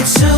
It's